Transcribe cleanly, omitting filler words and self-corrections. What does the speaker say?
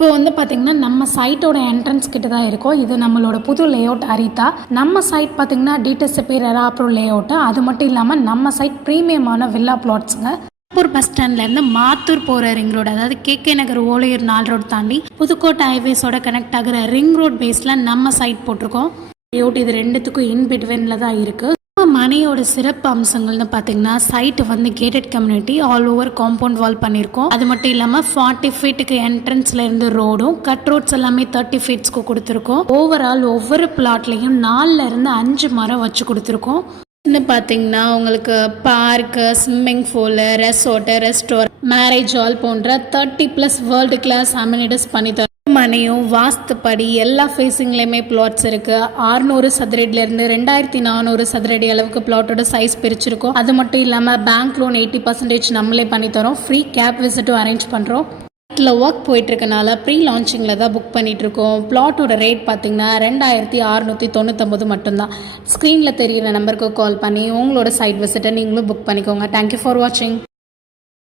இப்போ வந்து பார்த்தீங்கன்னா, நம்ம சைட்டோட என்ட்ரன்ஸ் கிட்ட தான் இருக்கோம். இது நம்மளோட புது லேஅவுட் அரிதா. நம்ம சைட் பார்த்தீங்கன்னா, டிடிஎஸ் பேர் அப்ரோ லேஅவுட்டு. அது மட்டும் இல்லாம நம்ம சைட் ப்ரீமியமான வில்லா பிளாட்ஸுங்க. திருப்பூர் பஸ் ஸ்டாண்ட்லேருந்து மாத்தூர் போகிற ரிங் ரோடு, அதாவது கேகே நகர் ஓலையூர் 4 ரோடு தாண்டி புதுக்கோட்டை ஹைவேஸோட கனெக்ட் ஆகிற ரிங் ரோட் பேஸில் நம்ம சைட் போட்டிருக்கோம். லேஅவுட் இது ரெண்டுத்துக்கும் இன் பிட்வீனில் தான் இருக்குது. மனையோட சிறப்பு அம்சங்கள்னு பார்த்தீங்கன்னா, சைட் வந்து gated community, all over compound wall பண்ணியிருக்கோம். அது மட்டும் இல்லாமல் 40 ஃபீட்டுக்கு என்ட்ரன்ஸ்ல இருந்து ரோடும், கட் ரோட்ஸ் எல்லாமே 30 ஃபீட்ஸ்க்கு கொடுத்துருக்கோம். ஓவரால் ஒவ்வொரு பிளாட்லையும் 4ல இருந்து 5 மரம் வச்சு கொடுத்துருக்கோம். இன்னும் பார்த்தீங்கன்னா உங்களுக்கு park, swimming pool, restaurant, marriage hall போன்ற 30+ வேர்ல்டு கிளாஸ் அமெனிட்டிஸ் பண்ணி தரோம். மனையும் வாஸ்துப்படி எல்லா ஃபேஸிங்லேயுமே பிளாட்ஸ் இருக்குது. 600 சதுரடியிலேருந்து 2400 சதுரடி அளவுக்கு பிளாட்டோட சைஸ் பிரிச்சிருக்கோம். அது மட்டும் இல்லாமல் பேங்க் லோன் 80% நம்மளே பண்ணித்தரோம். ஃப்ரீ கேப் விசிட்டும் அரேஞ்ச் பண்ணுறோம். இதில் ஒர்க் போயிட்டுருக்கனால ப்ரீ லான்ச்சிங்கில் தான் புக் பண்ணிகிட்ருக்கோம். பிளாட்டோட ரேட் பார்த்திங்கன்னா 2699 மட்டும்தான். ஸ்க்ரீனில் தெரிகிற நம்பருக்கு கால் பண்ணி உங்களோட சைட் விசிட்டை நீங்களும் புக் பண்ணிக்கோங்க. தேங்க்யூ ஃபார் வாட்சிங்.